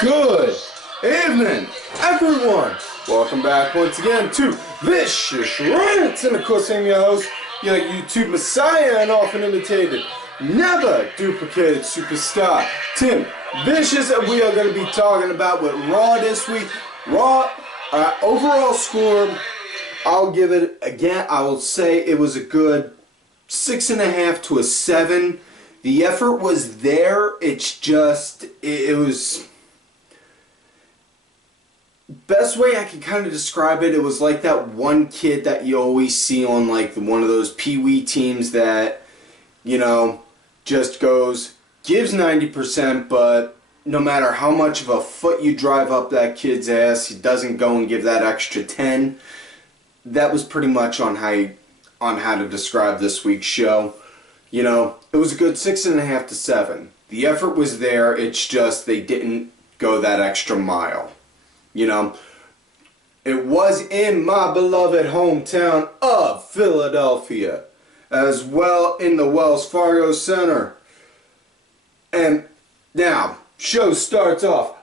Good evening, everyone. Welcome back once again to Vicious Rants, and of course I'm your host, your YouTube messiah and often imitated, never duplicated superstar, Tim Vicious, and we are going to be talking about with Raw this week. Raw, overall score, I'll give it, again, I will say it was a good 6.5 to a 7. The effort was there, it's just, it was... Best way I can kind of describe it, it was like that one kid that you always see on like one of those pee-wee teams that, you know, just gives 90%, but no matter how much of a foot you drive up that kid's ass, he doesn't go and give that extra 10. That was pretty much on how to describe this week's show. You know, it was a good 6.5 to 7. The effort was there, it's just they didn't go that extra mile. You know, it was in my beloved hometown of Philadelphia, as well in the Wells Fargo Center. And now, show starts off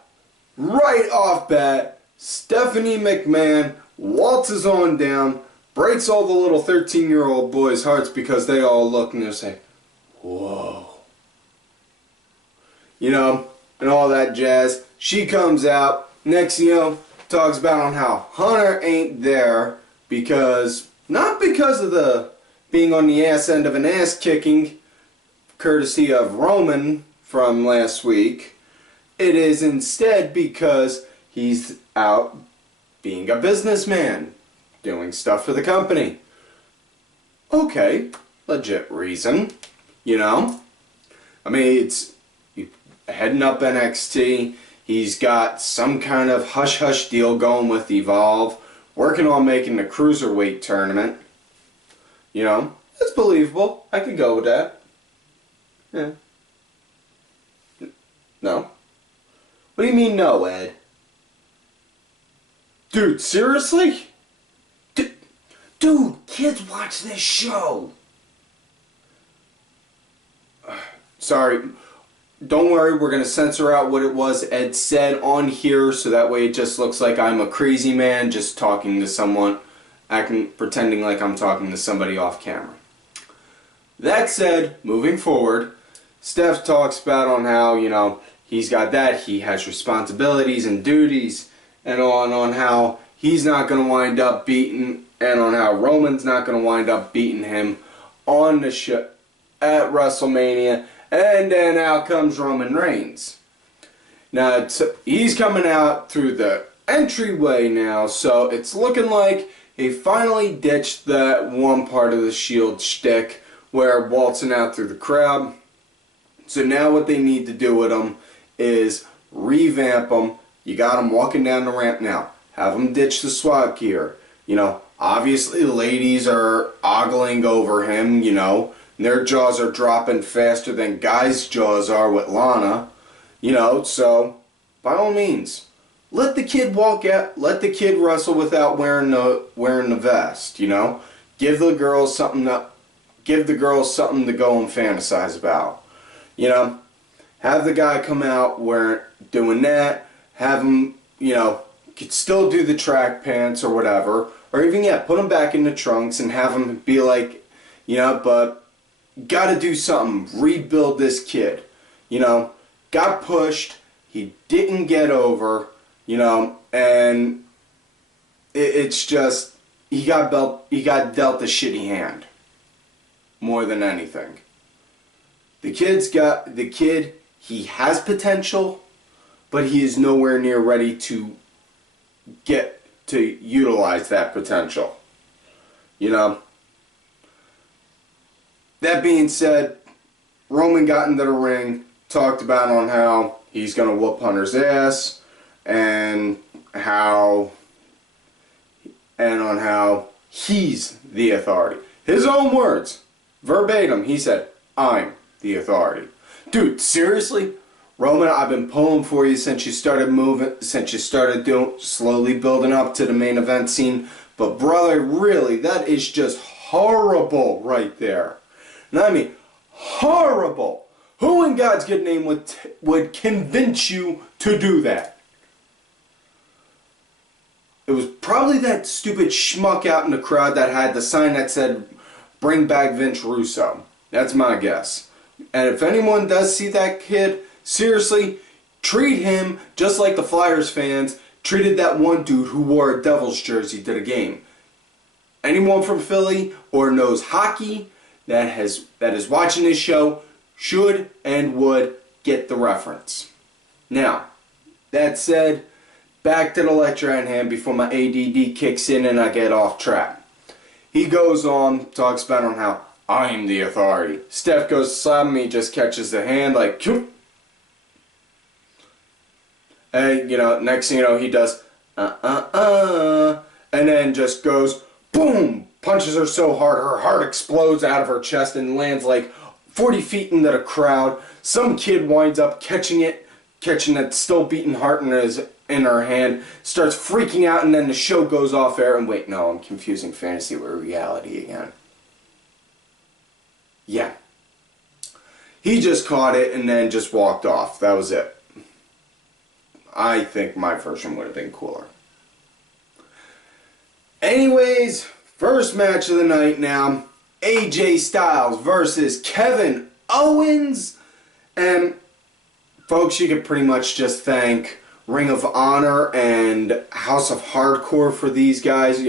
right off bat. Stephanie McMahon waltzes on down, breaks all the little 13-year-old boys' hearts because they all look and they say, whoa. You know, and all that jazz. She comes out. Next, you know, talks about on how Hunter ain't there because, not because of the being on the ass end of an ass kicking, courtesy of Roman from last week. It is instead because he's out being a businessman, doing stuff for the company. Okay, legit reason, you know. I mean, it's heading up NXT. He's got some kind of hush-hush deal going with Evolve, working on making the Cruiserweight tournament. You know, it's believable. I could go with that. Yeah. No? What do you mean no, Ed? Dude, seriously? Dude, kids watch this show. Sorry. Don't worry, we're going to censor out what it was Ed said on here, so that way it just looks like I'm a crazy man just talking to someone, pretending like I'm talking to somebody off camera. That said, moving forward, Steph talks about on how, you know, he's got that, he has responsibilities and duties, and on how he's not going to wind up beating, and on how Roman's not going to wind up beating him on the show at WrestleMania. And then out comes Roman Reigns. Now, he's coming out through the entryway now, so it's looking like he finally ditched that one part of the Shield shtick where waltzing out through the crowd. So now what they need to do with him is revamp him. You got him walking down the ramp now. Have him ditch the SWAT gear. You know, obviously ladies are ogling over him, you know. Their jaws are dropping faster than guys' jaws are with Lana. You know, so by all means, let the kid walk out, let the kid wrestle without wearing the vest, you know? Give the girls something to go and fantasize about. You know? Have the guy come out doing that, have him, you know, could still do the track pants or whatever, or even put him back in the trunks and have him be like, you know, but gotta do something, rebuild this kid, you know, got pushed, he didn't get over, you know, and it's just, he got dealt a shitty hand, more than anything. The kid, he has potential, but he is nowhere near ready to utilize that potential, you know. That being said, Roman got into the ring, talked about on how he's going to whoop Hunter's ass, and on how he's the authority. His own words, verbatim, he said, "I'm the authority." Dude, seriously? Roman, I've been pulling for you since you started slowly building up to the main event scene, but brother, really, that is just horrible right there. And I mean, horrible. Who in God's good name would convince you to do that. It was probably that stupid schmuck out in the crowd that had the sign that said, "Bring back Vince Russo." That's my guess. And if anyone does see that kid, seriously, treat him just like the Flyers fans treated that one dude who wore a Devils jersey to the game. Anyone from Philly or knows hockey that is watching this show should and would get the reference. Now, that said, back to the lecture at hand before my ADD kicks in and I get off track. He goes on, talks about on how I'm the authority. Steph goes to slap me, just catches the hand like, Choop. And, next thing you know, he does, and then just goes, boom, punches her so hard, her heart explodes out of her chest and lands like 40 feet into the crowd. Some kid winds up catching that still beating heart in her hand, starts freaking out, and then the show goes off air. And wait, no, I'm confusing fantasy with reality again. Yeah. He just caught it and then just walked off. That was it. I think my version would have been cooler. Anyways, first match of the night now. AJ Styles versus Kevin Owens. And folks, you could pretty much just thank Ring of Honor and House of Hardcore for these guys.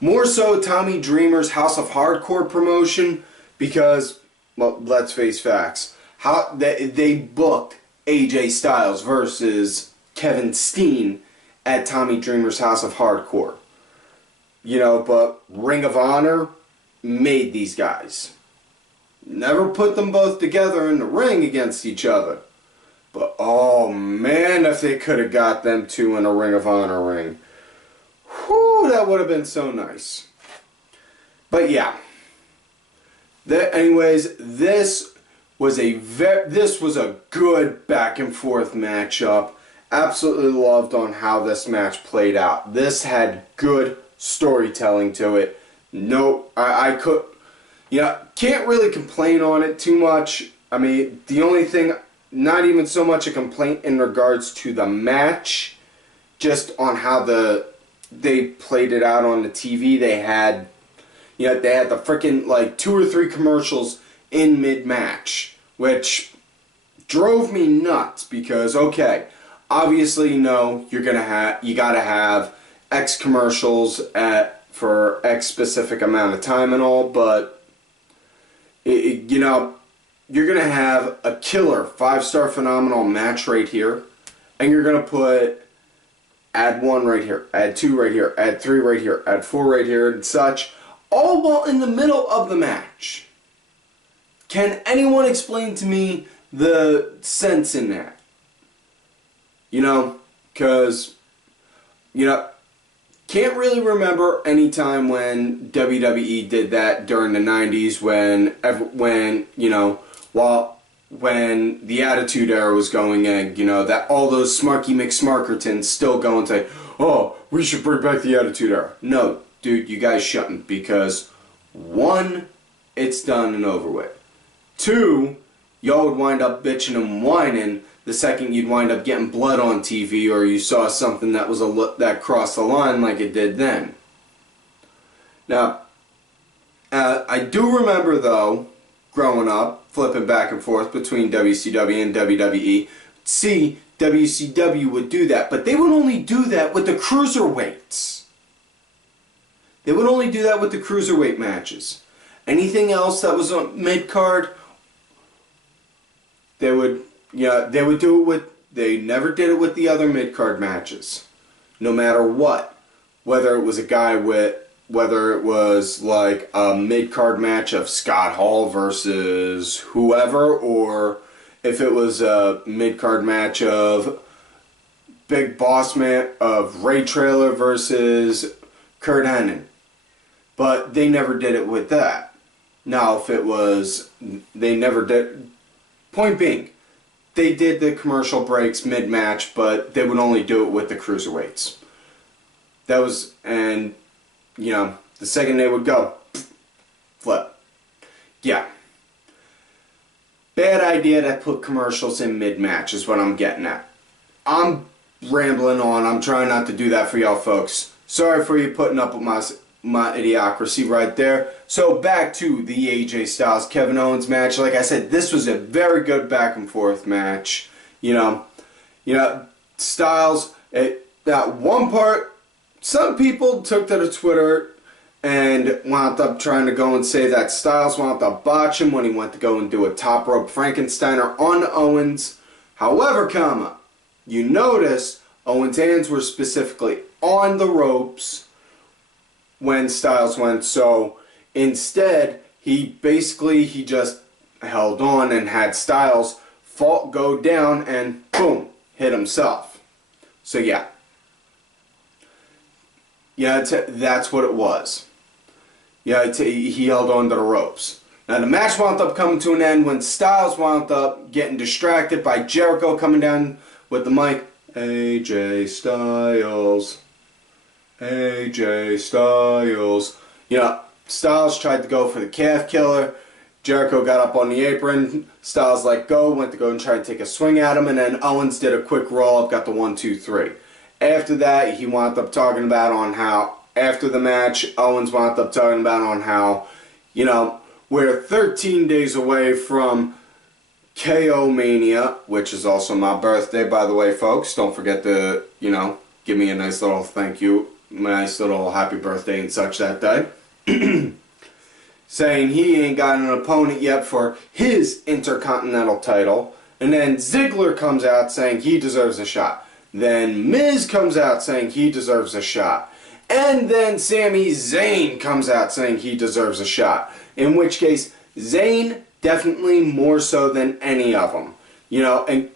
More so Tommy Dreamer's House of Hardcore promotion because, well, let's face facts. How they booked AJ Styles versus Kevin Steen at Tommy Dreamer's House of Hardcore. But Ring of Honor made these guys. Never put them both together in the ring against each other. But oh man, if they could have got them two in a Ring of Honor ring. Whew, that would have been so nice. But yeah. Anyways, this was a good back and forth matchup. Absolutely loved on how this match played out. This had good storytelling to it. No, I can't really complain on it too much. I mean, the only thing, not even so much a complaint in regards to the match, just on how they played it out on the TV. They had the freaking like 2 or 3 commercials in mid-match, which drove me nuts because, okay, obviously, no, you gotta have X commercials for X specific amount of time and all, but you're gonna have a killer 5-star phenomenal match right here, and you're gonna add 1 right here, add 2 right here, add 3 right here, add 4 right here, and such, all while in the middle of the match. Can anyone explain to me the sense in that? Because, can't really remember any time when WWE did that during the 90s when the Attitude Era was going in, that all those Smarky McSmarkertons still go and say, oh, we should bring back the Attitude Era. No, dude, you guys shouldn't, because 1, it's done and over with. 2, y'all would wind up bitching and whining the second you'd wind up getting blood on TV or you saw something that was that crossed the line like it did then. Now, I do remember though, growing up, flipping back and forth between WCW and WWE. See, WCW would do that, but they would only do that with the cruiserweights. They would only do that with the cruiserweight matches. Anything else that was on mid-card, they would do it with, they never did it with the other mid-card matches. No matter what. Whether it was a guy with, whether it was like a mid-card match of Scott Hall versus whoever, or if it was a mid-card match of Big Boss Man, of Ray Traylor versus Kurt Hennig. But they never did it with that. Now, if it was, they never did, point being, they did the commercial breaks mid-match, but they would only do it with the cruiserweights. That was, and, the second they would go, flip. Yeah. Bad idea to put commercials in mid-match is what I'm getting at. I'm rambling on. I'm trying not to do that for y'all folks. Sorry for you putting up with my idiocracy right there. So back to the AJ Styles Kevin Owens match. Like I said, this was a very good back and forth match. You know, Styles that one part, some people took to the Twitter and wound up trying to go and say that Styles wound up botch him when he went to go and do a top rope Frankensteiner on Owens. However, you notice Owens' hands were specifically on the ropes when Styles went, so instead he just held on and had Styles go down and boom, hit himself. So yeah, that's what it was. He held on to the ropes. Now the match wound up coming to an end when Styles wound up getting distracted by Jericho coming down with the mic. AJ Styles. AJ Styles. Styles tried to go for the calf killer. Jericho got up on the apron. Styles let go, went to go and try to take a swing at him, and then Owens did a quick roll up, got the 1, 2, 3. After that, he wound up talking about on how, after the match, Owens wound up talking about on how, we're 13 days away from KO Mania, which is also my birthday, by the way, folks. Don't forget to, give me a nice little thank you, nice little happy birthday and such that day. Saying he ain't got an opponent yet for his Intercontinental title. And then Ziggler comes out saying he deserves a shot. Then Miz comes out saying he deserves a shot. And then Sami Zayn comes out saying he deserves a shot. In which case, Zayn definitely more so than any of them. And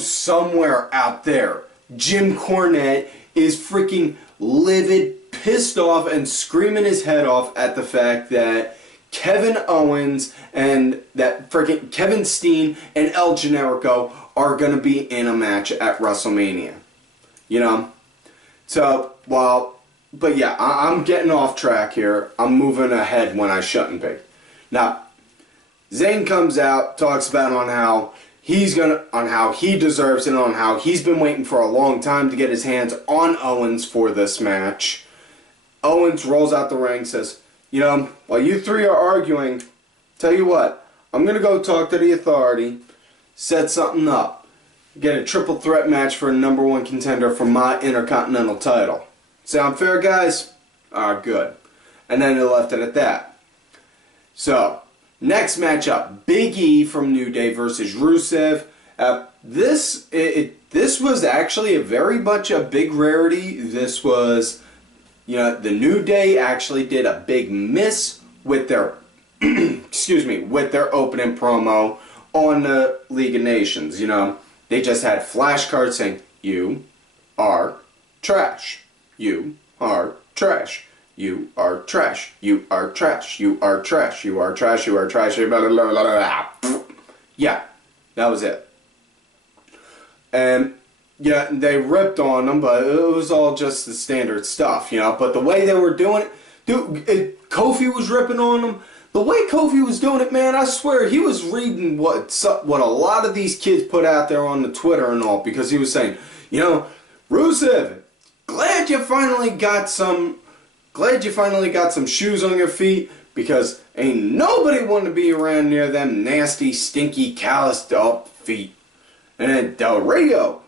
somewhere out there, Jim Cornette is freaking livid, pissed off, and screaming his head off at the fact that Kevin Owens and that freaking Kevin Steen and El Generico are going to be in a match at WrestleMania. So, but yeah, I'm getting off track here. I'm moving ahead when I shouldn't be. Now, Zayn comes out, talks about on how he deserves it, on how he's been waiting for a long time to get his hands on Owens for this match. Owens rolls out the ring, says, while you three are arguing, tell you what, I'm going to go talk to the Authority, set something up, get a triple threat match for a #1 contender for my Intercontinental title. Sound fair, guys? Good. And then they left it at that. So, next matchup, Big E from New Day versus Rusev. This was actually very much a big rarity. This was, the New Day actually did a big miss with their, with their opening promo on the League of Nations. They just had flashcards saying, "You are trash. You are trash. You are trash. You are trash. You are trash. You are trash. You are trash." Blah, blah, blah, blah, blah. Yeah, that was it. And yeah, they ripped on them, but it was all just the standard stuff, But the way they were doing it, Kofi was ripping on them. The way Kofi was doing it, man, I swear, he was reading what a lot of these kids put out there on the Twitter and all, because he was saying, Rusev, glad you finally got some shoes on your feet, because ain't nobody want to be around near them nasty, stinky, calloused up feet. And then Del Rio,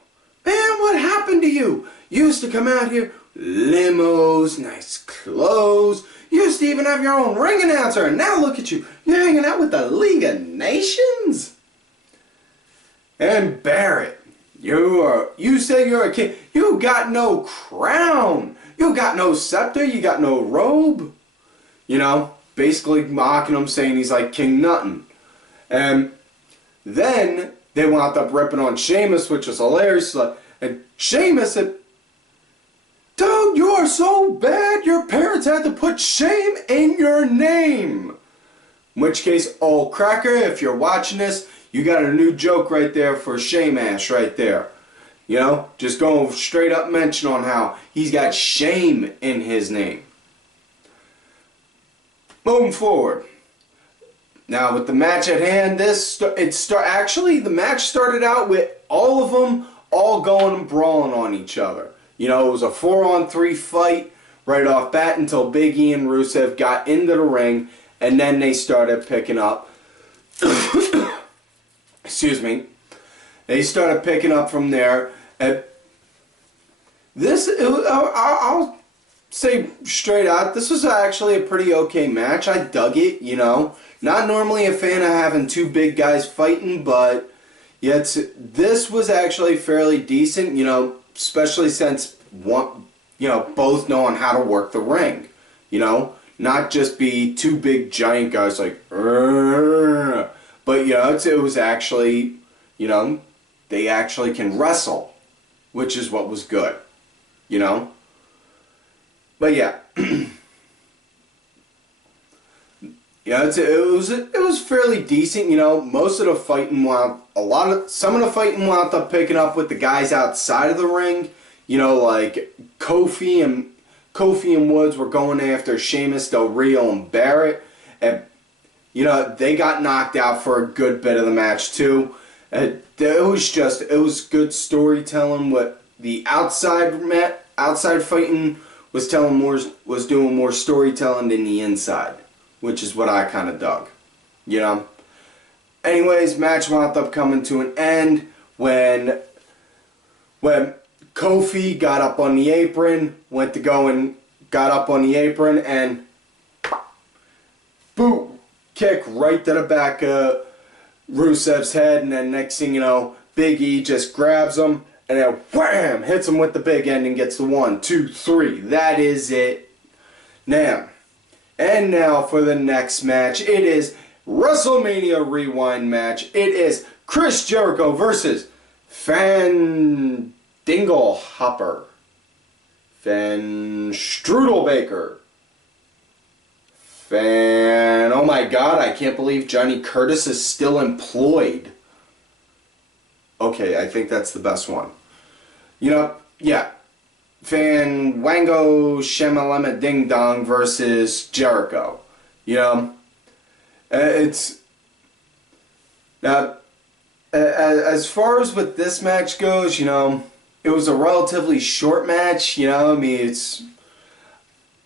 man, what happened to you? You used to come out here, limos, nice clothes. You used to even have your own ring announcer, and now look at you. You're hanging out with the League of Nations? And Barrett, you say you're a king. You got no crown. You got no scepter. You got no robe. Basically mocking him, saying he's like King Nothing. And then they wound up ripping on Sheamus, which was hilarious. And Sheamus said, "Dude, you are so bad, your parents had to put shame in your name." In which case, old Cracker, if you're watching this, you got a new joke right there for Shame Ash right there. Just going straight up mention on how he's got shame in his name. Moving forward. Now with the match at hand, actually the match started out with all of them all going and brawling on each other. You know, it was a 4-on-3 fight right off bat until Big E and Rusev got into the ring, and then they started picking up. Excuse me. They started picking up from there. I'll say straight out, this was actually a pretty okay match. I dug it, you know. Not normally a fan of having two big guys fighting, but yet this was actually fairly decent, you know, especially since both knowing how to work the ring, you know, not just be two big giant guys like, but you know, it was actually, you know, they actually can wrestle, which is what was good, you know. But yeah, yeah, it was fairly decent, you know. Most of the fighting some of the fighting wound up picking up with the guys outside of the ring, you know, like Kofi and Woods were going after Sheamus, Del Rio, and Barrett, and you know they got knocked out for a good bit of the match too. It was good storytelling. What the outside fighting was doing more storytelling than the inside, which is what I kind of dug, you know. Anyways, match wound up coming to an end when Kofi got up on the apron, got up on the apron, and boom, kick right to the back of Rusev's head, and then next thing you know, Big E just grabs him, and then wham, hits him with the big end and gets the 1, 2, 3. That is it. Now for the next match, it is WrestleMania Rewind match. It is Chris Jericho versus Fandango Hopper, Van Strudelbaker, oh my god, I can't believe Johnny Curtis is still employed. Okay, I think that's the best one. You know, yeah. Van Wango Shamalama Ding Dong versus Jericho. You know, it's now as far as what this match goes, you know, it was a relatively short match. You know, I mean, it's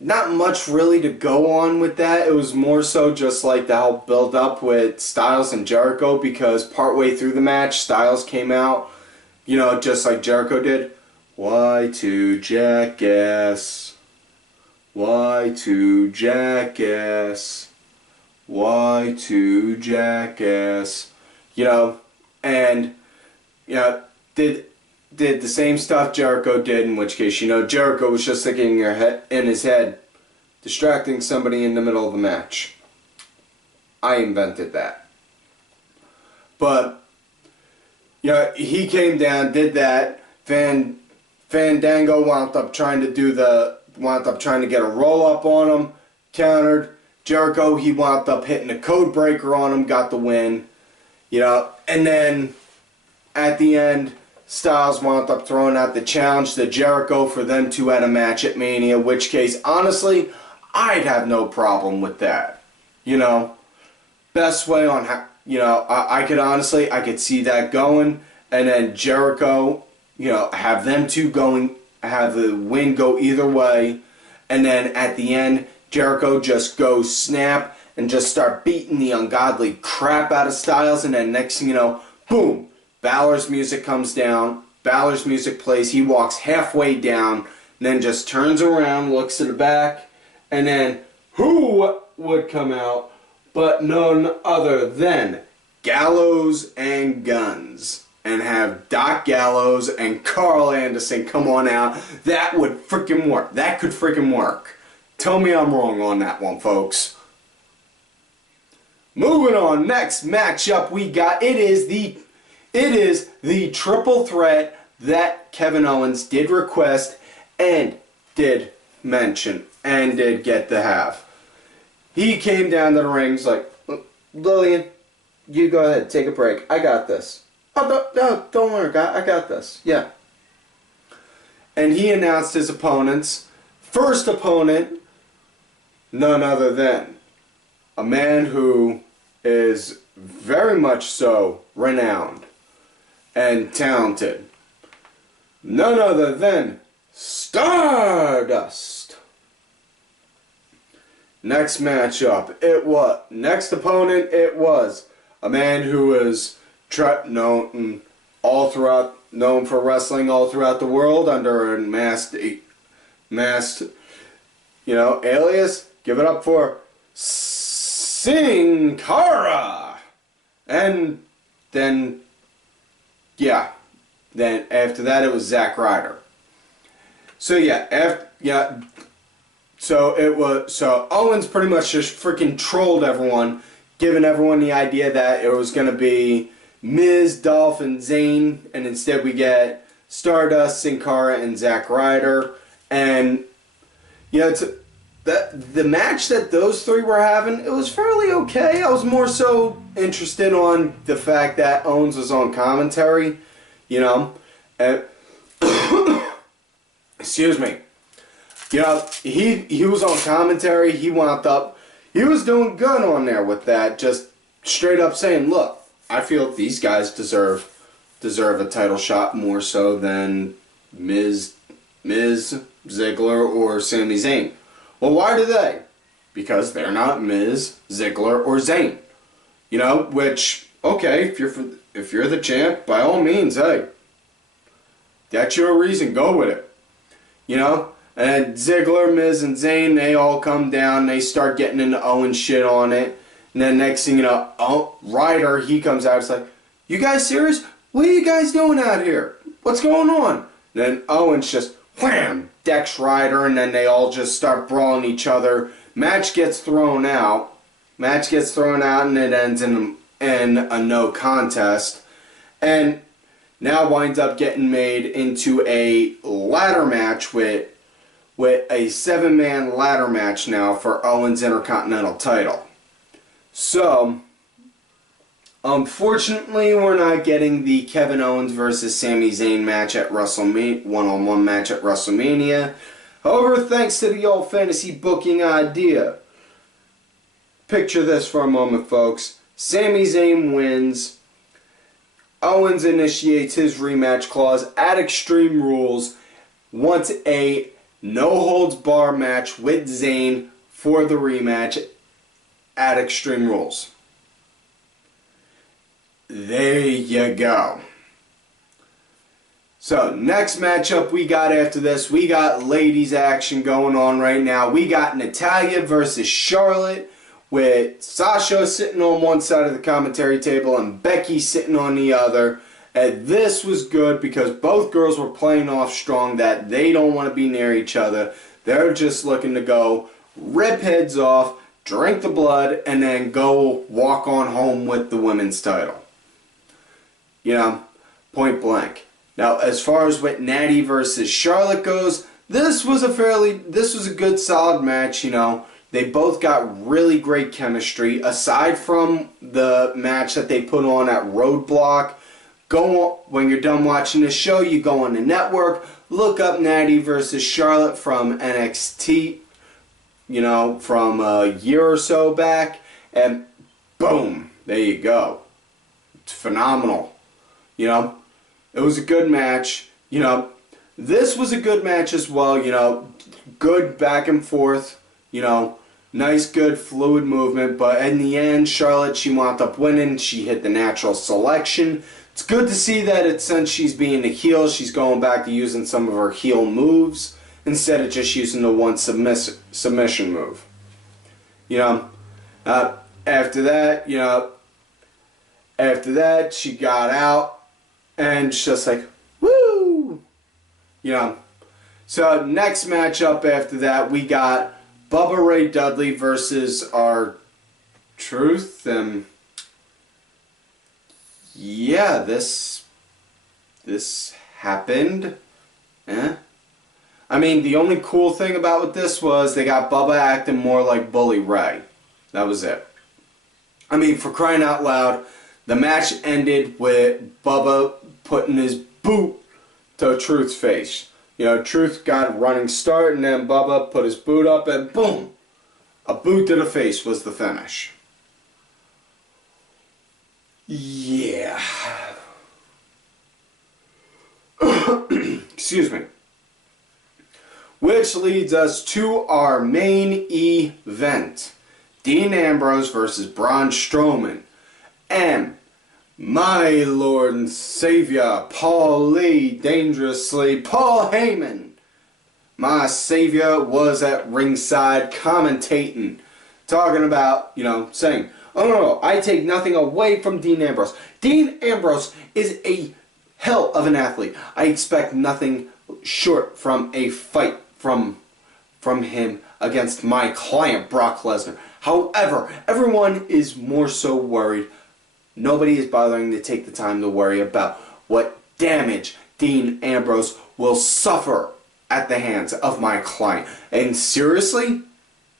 not much really to go on with that. It was more so just like to help build up with Styles and Jericho, because partway through the match, Styles came out, you know, just like Jericho did. Y2 jackass, Y2 jackass, Y2 jackass, you know, and, you know, did the same stuff Jericho did, in which case, you know, Jericho was just thinking in his head, distracting somebody in the middle of the match. I invented that. But, you know, he came down, did that, Fandango wound up trying to get a roll up on him, countered. Jericho, he wound up hitting a code breaker on him, got the win. You know, and then at the end, Styles wound up throwing out the challenge to Jericho for them to have a match at Mania, which case, honestly, I'd have no problem with that. You know, best way on how, you know, I could see that going, and then Jericho, you know, have them two going, have the win go either way, and then at the end, Jericho just goes snap and just start beating the ungodly crap out of Styles, and then next thing you know, boom, Balor's music comes down, Balor's music plays, he walks halfway down, and then just turns around, looks at the back, and then who would come out but none other than Gallows and Guns, and have Doc Gallows and Carl Anderson come on out. That would freaking work. That could freaking work. Tell me I'm wrong on that one, folks. Moving on, next matchup we got, it is the triple threat that Kevin Owens did request and did mention and did get to have. He came down to the ring, he's like, Lillian, you go ahead, take a break. I got this. Oh, no, don't worry, I got this. Yeah. And he announced his opponents. First opponent, none other than a man who is very much so renowned and talented. None other than Stardust. Next matchup, next opponent, it was a man who is known for wrestling all throughout the world under a masked, alias. Give it up for Cara. And then after that it was Zack Ryder. So Owens pretty much just freaking trolled everyone, giving everyone the idea that it was going to be Miz, Dolph, and Zayn, and instead we get Stardust, Sin Cara, and Zack Ryder. And the match that those three were having, it was fairly okay. I was more so interested on the fact that Owens was on commentary, and excuse me. He was on commentary. He was doing good on there with that, just straight up saying, look, I feel these guys deserve a title shot more so than Miz, Ziggler, or Sami Zayn. Well, why do they? Because they're not Miz, Ziggler, or Zayn. Which, okay, if you're the champ, by all means, hey, that's your reason, go with it. And Ziggler, Miz, and Zayn, they all come down, they start getting into Owens shit on it. And then next thing you know, Ryder, he comes out, it's like, you guys serious? What are you guys doing out here? What's going on? And then Owens just, wham, decks Ryder, and then they all just start brawling each other. Match gets thrown out, and it ends in a no contest. And now winds up getting made into a ladder match with a 7-man ladder match now for Owens' Intercontinental title. So, unfortunately, we're not getting the Kevin Owens versus Sami Zayn match at WrestleMania, one-on-one match at WrestleMania. However, thanks to the old fantasy booking idea, picture this for a moment, folks. Sami Zayn wins. Owens initiates his rematch clause at Extreme Rules, wants a no-holds-barred match with Zayn for the rematch at Extreme Rules. There you go. So, next matchup we got after this, we got ladies action going on right now. We got Natalya versus Charlotte, with Sasha sitting on one side of the commentary table and Becky sitting on the other. And this was good because both girls were playing off strong that they don't want to be near each other. They're just looking to go rip heads off, drink the blood, and then go walk on home with the women's title. Point blank. Now, as far as what Natty versus Charlotte goes, this was a good solid match, They both got really great chemistry. Aside from the match that they put on at Roadblock, when you're done watching this show, you go on the network, look up Natty versus Charlotte from NXT, from a year or so back, and boom, there you go. It's phenomenal. It was a good match. This was a good match as well, good back and forth, nice, good, fluid movement, but in the end, Charlotte, she wound up winning. She hit the natural selection. It's good to see that since she's being the heel, she's going back to using some of her heel moves instead of just using the one submission move. After that, she got out and just like, woo! So next matchup after that, we got Bubba Ray Dudley versus our Truth, and yeah, this happened. I mean, the only cool thing about this was they got Bubba acting more like Bully Ray. That was it. I mean, for crying out loud, the match ended with Bubba putting his boot to Truth's face. Truth got a running start, and then Bubba put his boot up, and boom! A boot to the face was the finish. Yeah. Excuse me. Which leads us to our main event. Dean Ambrose versus Braun Strowman. And my Lord and Savior, Paul Lee, dangerously, Paul Heyman, my Savior, was at ringside commentating, talking about, saying, oh no, I take nothing away from Dean Ambrose. Dean Ambrose is a hell of an athlete. I expect nothing short from a fight from him against my client, Brock Lesnar. However, everyone is more so worried. Nobody is bothering to take the time to worry about what damage Dean Ambrose will suffer at the hands of my client. And seriously,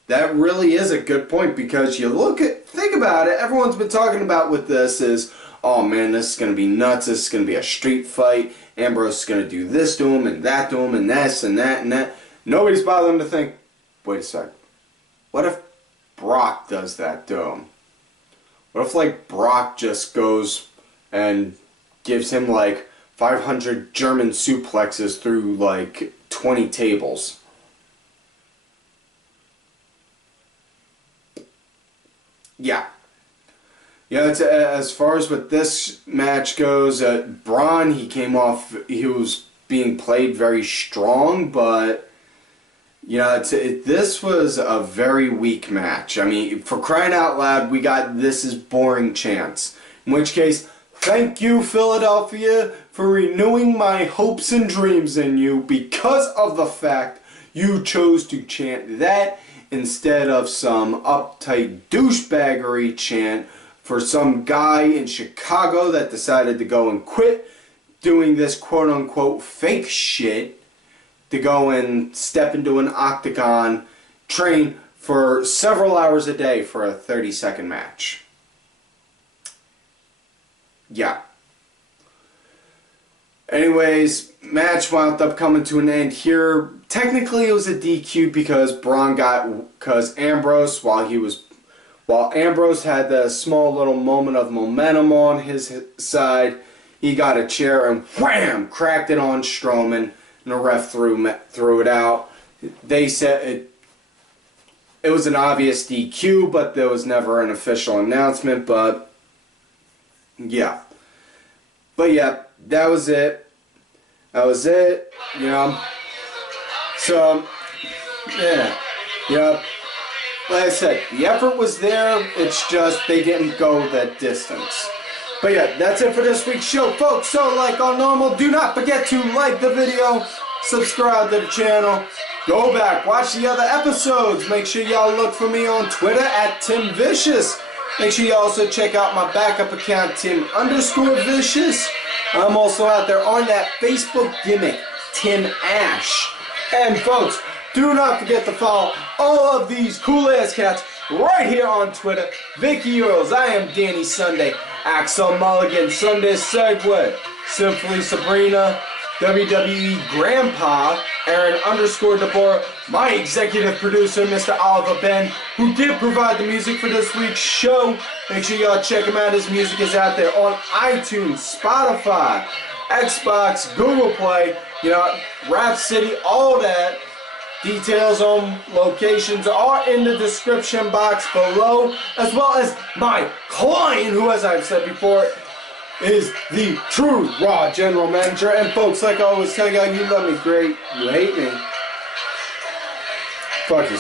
that really is a good point, because think about it, everyone's been talking about with this is, oh man, this is going to be nuts, this is going to be a street fight, Ambrose is going to do this to him and that to him and this and that and that. Nobody's bothering to think, wait a sec, what if Brock does that to him? What if, like, Brock just goes and gives him, like, 500 German suplexes through, like, 20 tables? Yeah. Yeah, as far as what this match goes, Braun, he was being played very strong, but this was a very weak match. I mean, for crying out loud, we got this is boring chants. In which case, thank you, Philadelphia, for renewing my hopes and dreams in you, because of the fact you chose to chant that instead of some uptight douchebaggery chant for some guy in Chicago that decided to go and quit doing this quote-unquote fake shit to go and step into an octagon, train for several hours a day for a 30-second match. Yeah. Anyways, match wound up coming to an end here. Technically it was a DQ because Ambrose, while Ambrose had the small little moment of momentum on his side, he got a chair and wham! Cracked it on Strowman. And the ref threw it out. They said it was an obvious DQ, but there was never an official announcement. But yeah, that was it. So yeah. Like I said, the effort was there. It's just they didn't go that distance. But yeah, that's it for this week's show, folks. So, like all normal, do not forget to like the video, subscribe to the channel, go back, watch the other episodes. Make sure y'all look for me on Twitter at TimVicious. Make sure you also check out my backup account, Tim_Vicious. I'm also out there on that Facebook gimmick, Tim Ash. And folks, do not forget to follow all of these cool-ass cats right here on Twitter. Vicky Earls, I am Danny Sunday, Axel Mulligan, Sunday Segway, Simply Sabrina, WWE Grandpa, Aaron_Deborah, my executive producer, Mr. Oliver Ben, who did provide the music for this week's show. Make sure y'all check him out. His music is out there on iTunes, Spotify, Xbox, Google Play, Rhapsody, all that. Details on locations are in the description box below, as well as my client, who, as I've said before, is the true RAW General Manager. And folks, like I always tell you, you love me great, you hate me. Fuck you.